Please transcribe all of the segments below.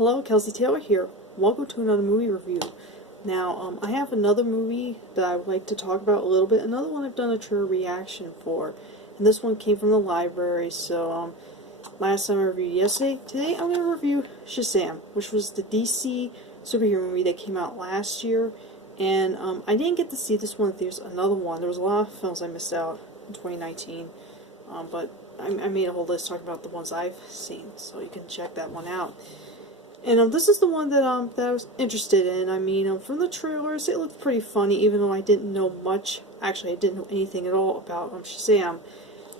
Hello, Kelsey Taylor here. Welcome to another movie review. Now, I have another movie that I would like to talk about a little bit. Another one I've done a trailer reaction for. And this one came from the library, so last time I reviewed yesterday. Today I'm going to review Shazam, which was the DC superhero movie that came out last year. And I didn't get to see this one. There's another one. There was a lot of films I missed out in 2019. But I made a whole list talking about the ones I've seen, so you can check that one out. And this is the one that that I was interested in. I mean, from the trailers, it looked pretty funny, even though I didn't know much. Actually, I didn't know anything at all about Shazam.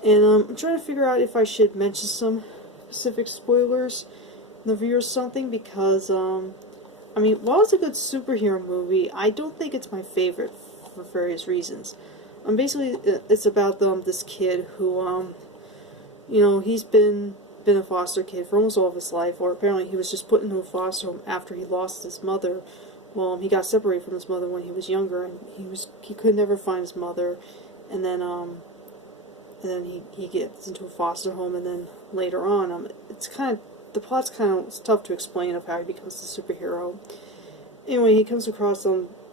And I'm trying to figure out if I should mention some specific spoilers in the review or something, because I mean, while it's a good superhero movie, I don't think it's my favorite for various reasons. Basically, it's about this kid who you know, he's been a foster kid for almost all of his life, or apparently he was just put into a foster home after he lost his mother. Well, he got separated from his mother when he was younger, and he could never find his mother, and then he gets into a foster home, and then later on, it's kind of, the plot's kind of tough to explain of how he becomes the superhero. Anyway, he comes across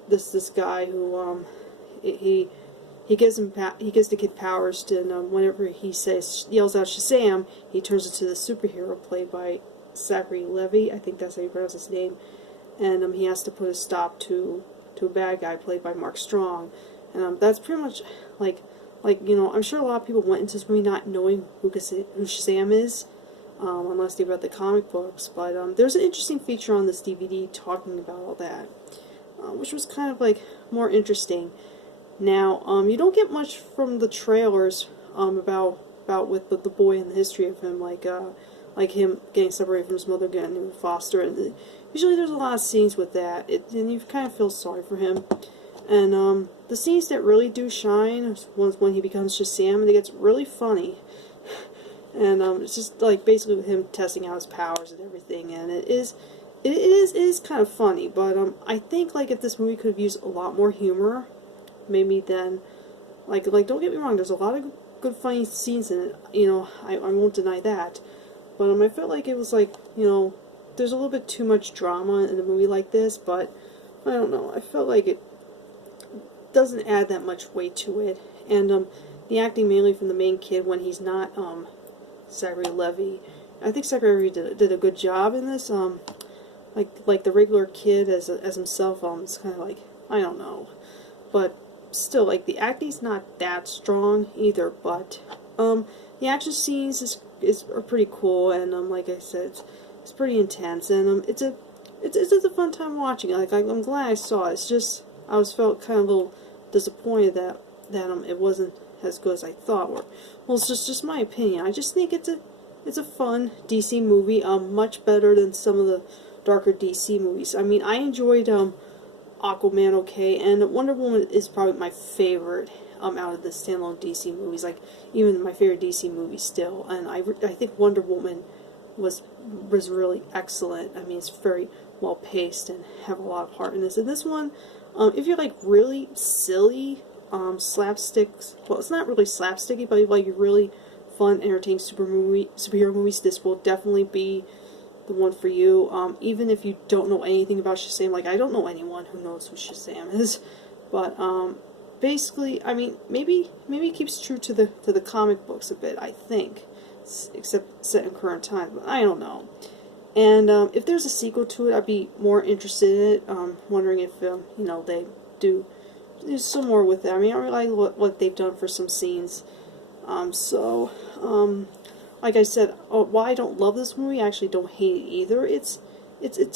this guy who he gives the kid powers to, and whenever he yells out Shazam, he turns into the superhero played by Zachary Levi. I think that's how you pronounce his name. And he has to put a stop to a bad guy played by Mark Strong. And that's pretty much like you know, I'm sure a lot of people went into this movie not knowing who Shazam is, unless they read the comic books. But there's an interesting feature on this DVD talking about all that, which was kind of like more interesting. Now, you don't get much from the trailers about with the boy and the history of him, like him getting separated from his mother, getting into foster, and usually there's a lot of scenes with that, and you kind of feel sorry for him. And the scenes that really do shine is when he becomes Shazam, and it gets really funny. And it's just like basically him testing out his powers and everything, and it is kind of funny. But I think like if this movie could have used a lot more humor, maybe then, like don't get me wrong, there's a lot of good funny scenes in it, you know, I won't deny that, but I felt like it was like, you know, there's a little bit too much drama in a movie like this, but I don't know, I felt like it doesn't add that much weight to it. And the acting mainly from the main kid when he's not Zachary Levi, I think Zachary Levi did a good job in this. Like the regular kid as himself, it's kind of like, I don't know, but still, like, the acting's not that strong either, but the action scenes are pretty cool, and like I said, it's pretty intense, and it's a fun time watching. Like, I'm glad I saw it. It's just I felt kind of a little disappointed that it wasn't as good as I thought. Or, well, it's just my opinion. I just think it's a fun DC movie, much better than some of the darker DC movies. I mean, I enjoyed Aquaman okay, and Wonder Woman is probably my favorite out of the standalone DC movies, like even my favorite DC movie still. And I think Wonder Woman was really excellent. I mean, it's very well paced and have a lot of heart in this. And this one, if you're like really silly slapsticks, well, it's not really slapsticky, but like you're really fun, entertaining superhero movies, this will definitely be the one for you. Even if you don't know anything about Shazam, like I don't know anyone who knows who Shazam is, but basically, I mean, maybe it keeps true to the comic books a bit, I think, except set in current times, but I don't know. And if there's a sequel to it, I'd be more interested in it. Wondering if you know, they do some more with it. I mean, I really like what they've done for some scenes. Like I said, while I don't love this movie, I actually don't hate it either. It's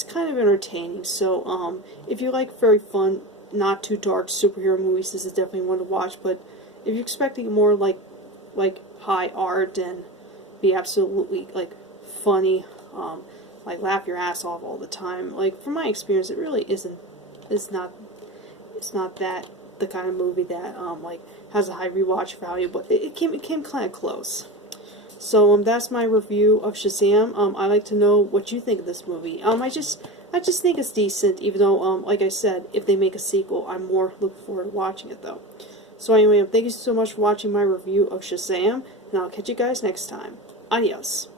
kind of entertaining. So if you like very fun, not too dark superhero movies, this is definitely one to watch. But if you're expecting more like high art and be absolutely like funny, like laugh your ass off all the time, like from my experience, it really isn't. It's not that the kind of movie that like has a high rewatch value, but it came kind of close. So that's my review of Shazam. I'd like to know what you think of this movie. I just think it's decent, even though, like I said, if they make a sequel, I'm more looking forward to watching it, though. So anyway, thank you so much for watching my review of Shazam, and I'll catch you guys next time. Adios.